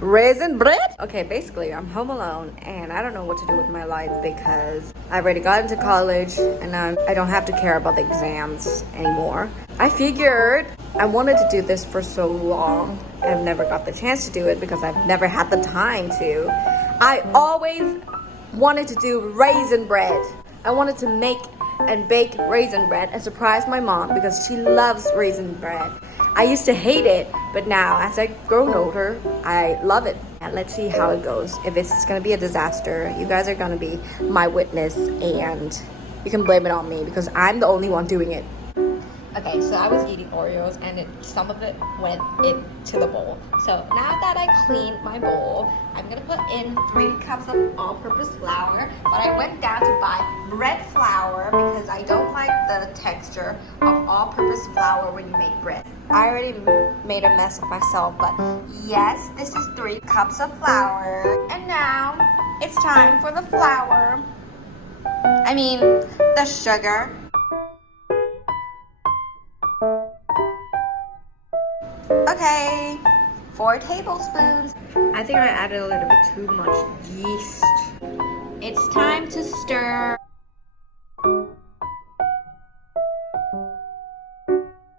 Raisin bread? Okay, basically, I'm home alone and I don't know what to do with my life because I already got into college and I don't have to care about the exams anymore. I figured I wanted to do this for so long. I've never got the chance to do it because I've never had the time to. I always wanted to do raisin bread. I wanted to make and bake raisin bread and surprise my mom because she loves raisin bread. I used to hate it, but now as I've grown older, I love it. And let's see how it goes. If it's gonna be a disaster, you guys are gonna be my witness and you can blame it on me because I'm the only one doing it. Okay, so I was eating Oreos and some of it went into the bowl. So now that I cleaned my bowl, I'm gonna put in 3 cups of all-purpose flour. But I went down to buy bread flour because I don't like the texture of all-purpose flour when you make bread. I already made a mess of myself, but yes, this is 3 cups of flour. And now it's time for the flour. I mean, the sugar. Okay, 4 tablespoons. I think I added a little bit too much yeast. It's time to stir.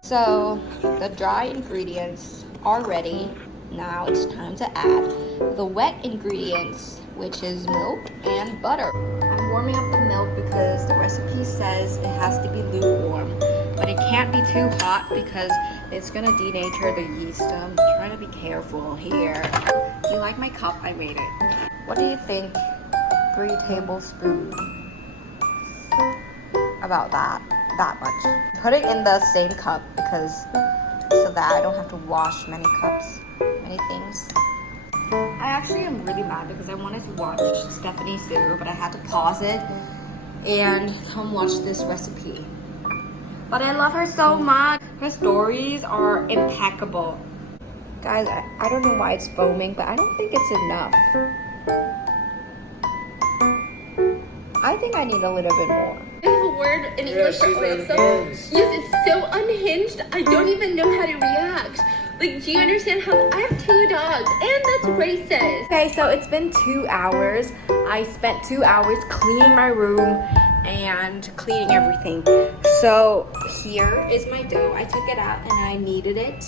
So the dry ingredients are ready. Now it's time to add the wet ingredients, which is milk and butter. I'm warming up the milk because the recipe says it has to be lukewarm. But it can't be too hot because it's gonna denature the yeast. I'm trying to be careful here. Do you like my cup? I made it. What do you think? 3 tablespoons. About that much. Put it in the same cup because so that I don't have to wash many things. I actually am really mad because I wanted to watch Stephanie's video, but I had to pause it and come watch this recipe. But I love her so much. Her stories are impeccable. Guys, I don't know why it's foaming, but I don't think it's enough. I think I need a little bit more. I have a word in English for Oreo. Yes, it's so unhinged. I don't even know how to react. Like, do you understand how I have 2 dogs and that's racist? Okay, so it's been 2 hours. I spent 2 hours cleaning my room and cleaning everything. So here is my dough. I took it out and I kneaded it.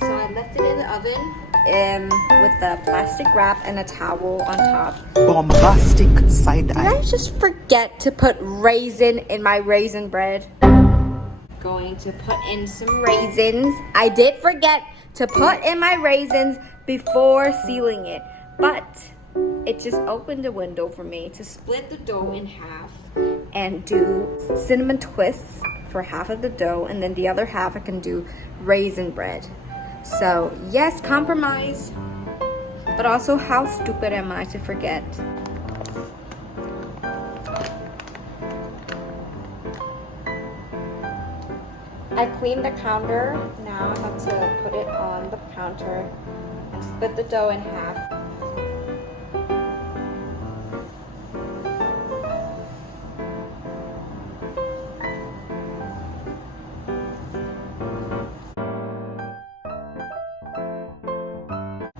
So I left it in the oven with the plastic wrap and a towel on top. Bombastic side Did eye. I just forget to put raisin in my raisin bread? Going to put in some raisins. I did forget to put in my raisins before sealing it, but it just opened a window for me to split the dough in half and do cinnamon twists for half of the dough, and then the other half I can do raisin bread. So yes, compromise, but also how stupid am I to forget? I cleaned the counter. Now I have to put it on the counter and split the dough in half.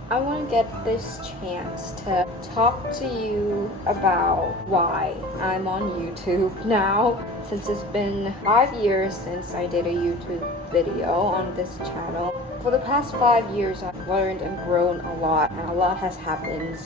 I want to get this chance to talk to you about why I'm on YouTube now, since it's been 5 years since I did a YouTube video on this channel. For the past 5 years, I've learned and grown a lot, and a lot has happened.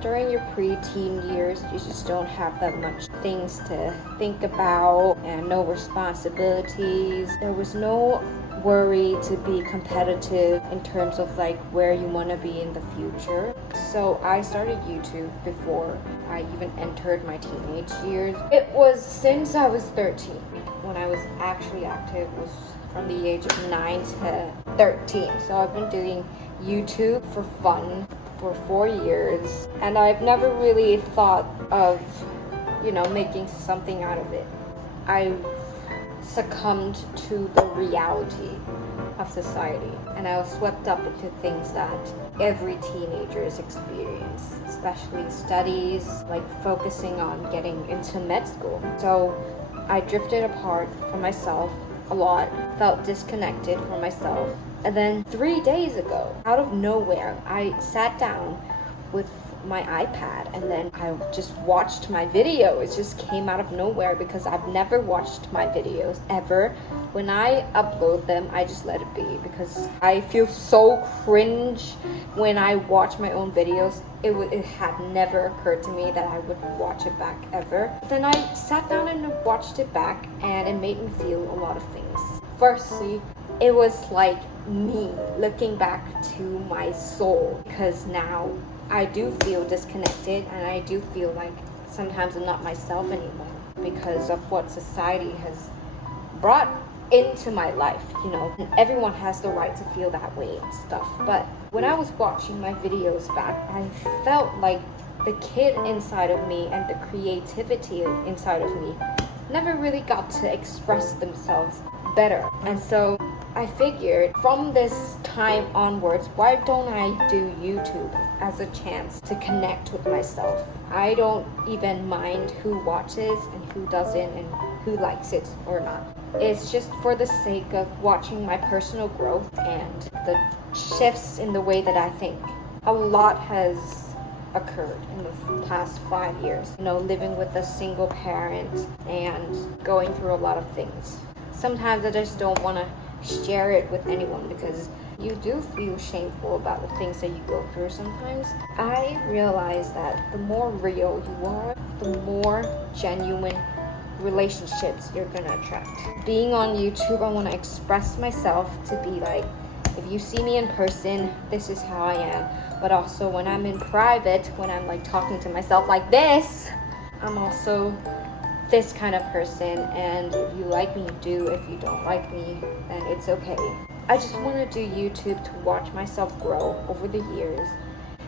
During your pre-teen years, you just don't have that much things to think about and no responsibilities. There was no worry to be competitive in terms of like where you want to be in the future. So I started YouTube before I even entered my teenage years. It was since I was 13 when I was actually active, was from the age of 9 to 13. So I've been doing YouTube for fun for 4 years, and I've never really thought of, making something out of it. I've succumbed to the reality of society, and I was swept up into things that every teenager is experiencing, especially studies, like focusing on getting into med school. So I drifted apart from myself a lot, felt disconnected from myself, And then 3 days ago, out of nowhere, I sat down with my iPad and then I just watched my video. It just came out of nowhere because I've never watched my videos ever. When I upload them, I just let it be because I feel so cringe when I watch my own videos. It had never occurred to me that I would watch it back ever. Then I sat down and watched it back and it made me feel a lot of things. Firstly, it was like me looking back to my soul because now I do feel disconnected and I do feel like sometimes I'm not myself anymore because of what society has brought into my life, you know. And everyone has the right to feel that way and stuff. But when I was watching my videos back, I felt like the kid inside of me and the creativity inside of me never really got to express themselves better. And so I figured from this time onwards, why don't I do YouTube as a chance to connect with myself? I don't even mind who watches and who doesn't and who likes it or not. It's just for the sake of watching my personal growth and the shifts in the way that I think. A lot has occurred in the past 5 years, you know, living with a single parent and going through a lot of things. Sometimes I just don't want to share it with anyone because you do feel shameful about the things that you go through sometimes. I realize that the more real you are, the more genuine relationships you're gonna attract. Being on YouTube, I want to express myself to be like, if you see me in person, this is how I am. But also when I'm in private, when I'm like talking to myself like this, I'm also this kind of person. And if you like me, you do. If you don't like me, then it's okay. I just want to do YouTube to watch myself grow over the years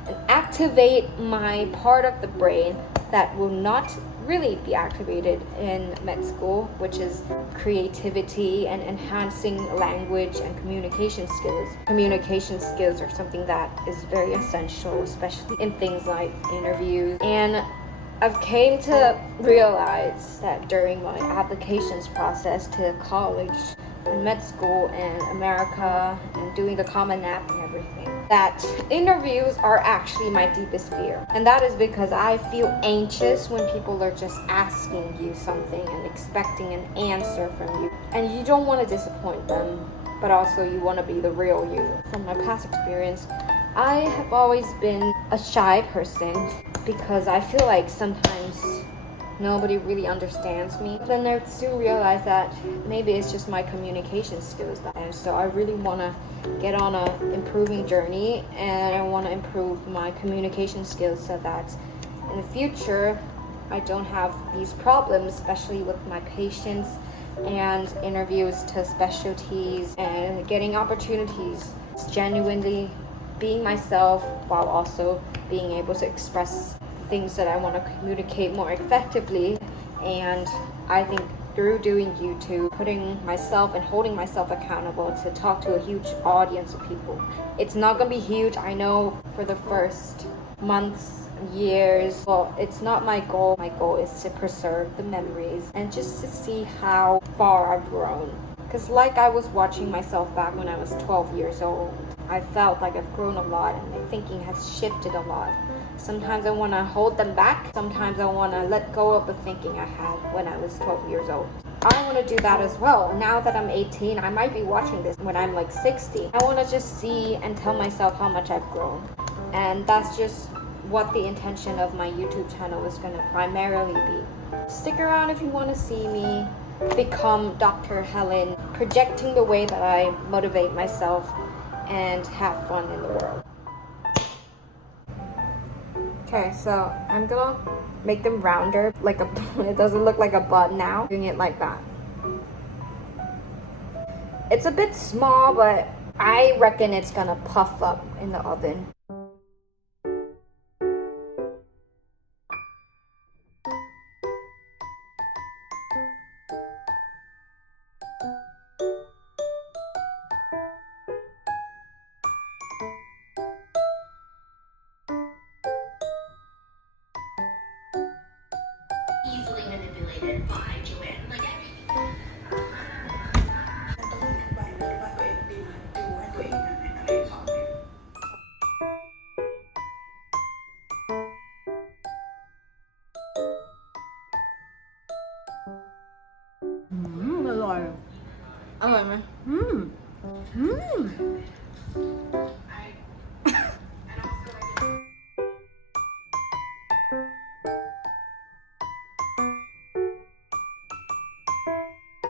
and activate my part of the brain that will not really be activated in med school, which is creativity and enhancing language and communication skills. Communication skills are something that is very essential, especially in things like interviews. And I've came to realize that during my applications process to college and med school in America and doing the Common App and everything, that interviews are actually my deepest fear. And that is because I feel anxious when people are just asking you something and expecting an answer from you. And you don't want to disappoint them, but also you want to be the real you. From my past experience, I have always been a shy person because I feel like sometimes nobody really understands me. Then I soon realized that maybe it's just my communication skills. And so I really want to get on a improving journey, and I want to improve my communication skills so that in the future I don't have these problems, especially with my patients and interviews to specialties and getting opportunities. It's genuinely being myself while also being able to express things that I want to communicate more effectively. And I think through doing YouTube, putting myself and holding myself accountable to talk to a huge audience of people. It's not going to be huge, I know, for the first months, years. Well, it's not my goal. My goal is to preserve the memories and just to see how far I've grown. Because like I was watching myself back when I was 12 years old, I felt like I've grown a lot and my thinking has shifted a lot. Sometimes I want to hold them back. Sometimes I want to let go of the thinking I had when I was 12 years old. I want to do that as well. Now that I'm 18, I might be watching this when I'm like 60. I want to just see and tell myself how much I've grown. And that's just what the intention of my YouTube channel is going to primarily be. Stick around if you want to see me become Dr. Helen, projecting the way that I motivate myself and have fun in the world. Okay, so I'm gonna make them rounder, like it doesn't look like a bud now. Doing it like that. It's a bit small, but I reckon it's gonna puff up in the oven. Easily manipulated by Joanne. Like, ร่อยไหม